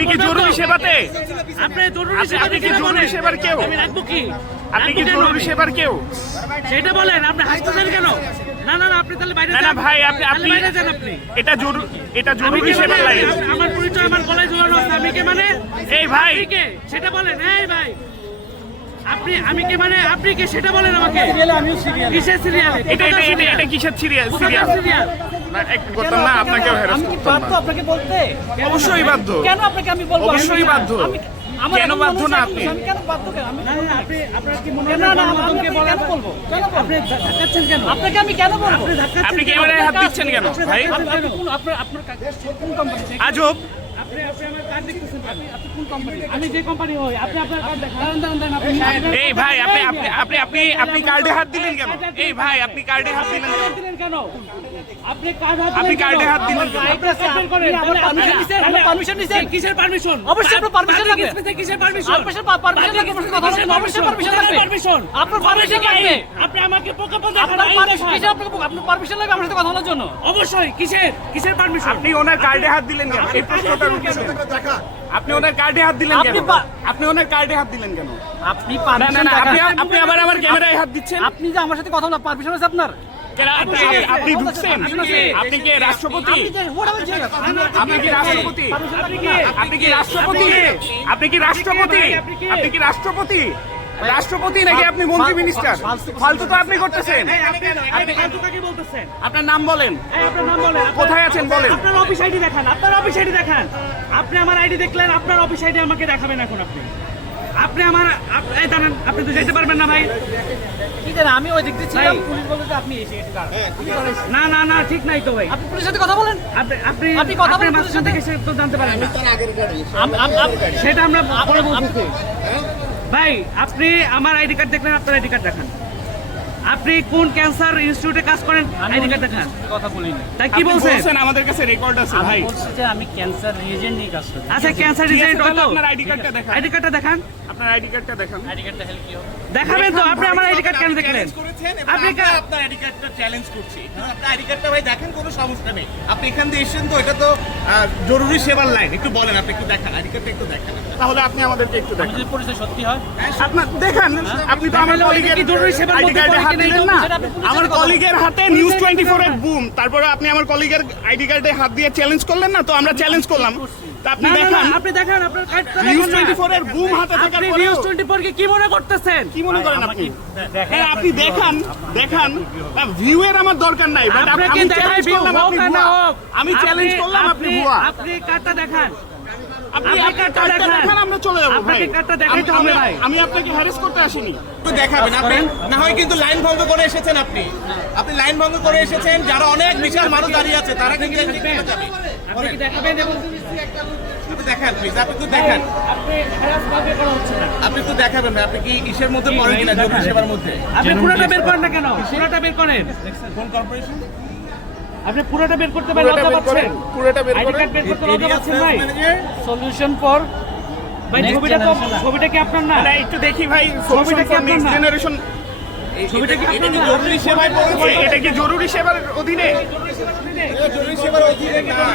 আপনি কি জরুরি সেবাতে? আপনি জরুরি আপনি কি জরুরি সেবার কেউ? আমি রাখবো কি? আপনি কি জরুরি সেবার কেউ? সেটা বলেন। আপনি হাসতেছেন কেন? না না না, আপনি তাহলে বাইরে না যান। না ভাই, আপনি বাইরে যান আপনি। এটা জরুরি সেবার লাইন। আমার পরিচয় আমার গলায় ঝোলানো আছে। আমি কে মানে? এই ভাই, আপনি কে সেটা বলেন। এই ভাই, আমি কে মানে? আপনি কে সেটা বলেন আমাকে। কিসের সিরিয়াল? এটা কিসের সিরিয়াল? সিরিয়াল না একটু করতাম না, আপনাকেও হ্যারাস করতাম না। আপনাকে বলতে অবশ্যই বাধ্য। কেন আপনাকে আমি বলবো? অবশ্যই বাধ্য। কেন বাধ্য না আপনি? আমি কেন বাধ্য? কেন আমি না না, আপনার কি মনে হয়? না না আমি কেন বলবো? কেন আপনি ধাক্কাচ্ছেন কেন? আপনাকে আমি কেন বলবো? আপনি ক্যামেরায় হাত দিচ্ছেন কেন ভাই? কোন কোম্পানি? আজব। আপনি আমার কার্ড দেখতেছেন কেন? আপনি কোন কোম্পানি? আমি যে কোম্পানি হই, আপনি আপনার কার্ড দেখান। এই ভাই, আপনি কার্ডে হাত দিলেন কেন? এই ভাই, আপনি কার্ডে হাত দিলেন কেন? দিলেন কেন? আপনি কার্ডে হাত আপনি কার্ডে হাত দিলেন কেন? আপনার কার্ড বের করেন। আপনি পারমিশন নিছেন? কিসের পারমিশন? অবশ্যই আপনার পারমিশন লাগবে। কিসের পারমিশন? অবশ্যই পারমিশন লাগবে। কথা বলছেন, অবশ্যই পারমিশন লাগবে। পারমিশন। আপনার পারমিশন লাগবে। আপনি আমাকে প্রকল্প দেখান। আপনার পারমিশন লাগবে আমার সাথে কথা বলার জন্য। অবশ্যই। কিসের পারমিশন? আপনি ওনার কার্ডে হাত দিলেন কেন? এই প্রশ্নটার উত্তর দিন। আপনি ওনার কার্ডে হাত দিলেন কেন? আপনি ওনার কার্ডে হাত দিলেন কেন? আপনি না না পারমিশন না, আপনি আবার আমার ক্যামেরায় হাত দিচ্ছেন। আপনি যে আমার সাথে কথা বলার পারমিশন আছে আপনার? আপনি ঢুকছেন? আপনি কি রাষ্ট্রপতি? আপনি কি রাষ্ট্রপতি? আপনি কি রাষ্ট্রপতি? আপনি কি রাষ্ট্রপতি? আপনি কি রাষ্ট্রপতি? রাষ্ট্রপতি নাকি আপনি মন্ত্রী মিনিস্টার? ফালতু তো আপনি করতেছেন। আপনি কাকে বলতেছেন? আপনার নাম বলেন। আপনার নাম বলেন। কোথায় আছেন বলেন। আপনার অফিস আইডি দেখান। আপনি আমার আইডি দেখলেন, আপনার অফিস আইডি আমাকে দেখাবেন এখন। আপনি আমার এই দাঁড়ান, আপনি তো যেতে পারবেন না ভাই। কি জানেন আমি ওই দিক দিয়ে ছিলাম, পুলিশ বলতে যে আপনি এসে এটা না না না, ঠিক নাই তো ভাই। আপনি পুলিশের সাথে কথা বলেন। আপনি কথা বলেন, মাঝখান থেকে সে তো জানতে পারেন না। সেটা আমরা পরে বলছি। ভাই, আপনি আমার আইডি কার্ড দেখলেন, আপনার আইডি কার্ড দেখান। আপনি কোন ক্যান্সার ইনস্টিটিউটে কাজ করেন? আইডি কার্ড দেখান। কথা বলিনি। তাই কি বলছেন? আমাদের কাছে রেকর্ড আছে আমি ভাই। বলছি যে আমি ক্যান্সার রিজেন্ট নিয়ে কাজ করি। আচ্ছা, ক্যান্সার রিজেন্ট হয়তো। আপনার আইডি কার্ডটা দেখান। আইডি কার্ডটা দেখান। আপনার আইডি কার্ডটা দেখান। আইডি কার্ড দেখালে কি হবে? দেখাবেন তো। আপনি আমার আইডি কার্ড কেন দেখলেন? আপনি আপনার আইডি কার্ডটা চ্যালেঞ্জ করছি। আপনার আইডি কার্ডটা ভাই দেখেন, কোনো সমস্যা নেই। আপনি এখান দিয়ে এসেছেন তো, এটা তো জরুরি সেবার লাইন। একটু বলেন, আপনি একটু দেখান, আইডি কার্ডটা একটু দেখান। তাহলে আপনি আমাদেরকে একটু আমি দেখান। যদি পরিচয় সত্যি হয় আপনার দেখান। আপনি তো আমার কলিগের কি জরুরি সেবার আইডি মধ্যে কার্ডে পড়ে হাত কিনা দিলেন এটা না। সেটা আপনি পুলিশের আমার সাথে কথা কলিগের হাতে নিউজ 24 এর বুম, তারপরে আপনি আমার কলিগের আইডি কার্ডে হাত দিয়ে চ্যালেঞ্জ করলেন না, তো আমরা চ্যালেঞ্জ করলাম। তা আপনি না না না, দেখান। আপনি দেখান আপনার কার্ডটা নিউজ দেখান না। 24 এর বুম হাতে থাকার আপনি পরেও নিউজ 24 কে কি মনে করতেছেন? কি মনে করেন আপনি? হ্যাঁ, আপনি দেখান। ভিউ এর আমার দরকার নাই, বাট আপনাকে আমি দেখাই চ্যালেঞ্জ ভিউ করলাম হোক আপনি আর না ভুয়া। হোক। আমি চ্যালেঞ্জ করলাম আপনি ভুয়া। আপনি কার্ডটা দেখান। আপনি আপনি কার্ডটা কার্ডটা দেখান, দেখান। আমরা চলে যাব ভাই। আপনাকে কার্ডটা দেখাইতে হবে ভাই। আমি আপনাকে হ্যারাস করতে আসিনি। একটু দেখাবেন আপনি, না হয় কিন্তু লাইন ভঙ্গ করে এসেছেন। আপনি লাইন ভঙ্গ করে এসেছেন। যারা অনেক বিশাল মানুষ দাঁড়িয়ে আছে, তারা কিন্তু এদিকে যাবে। আপনি কি দেখাবেন? এবং একটু দেখান প্লিজ, আপনি একটু দেখান। আপনি হ্যারাস ভাবে করা হচ্ছে না। আপনি একটু দেখাবেন ভাই, আপনি কি ইসের মধ্যে পড়েন কিনা, জরুরি সেবার মধ্যে? আপনি পুরোটা বের করেন না কেন? পুরোটা বের করেন। কোন কর্পোরেশন? আপনি পুরোটা বের করতে পারেন, লজ্জা পাচ্ছেন? পুরোটা বের আইডি করেন। কার্ড বের করতে লজ্জা পাচ্ছেন ভাই? সলিউশন ফর ভাই, Next ছবিটা কি আপনার না? না, একটু দেখি ভাই। ছবিটা কি সলিউশন ফর আপনার নেক্সট না? জেনারেশন। ছবিটা কি আপনার না? জরুরি সেবায় পড়েছে। এটা কি জরুরি সেবার অধীনে? জরুরি সেবার অধীনে না।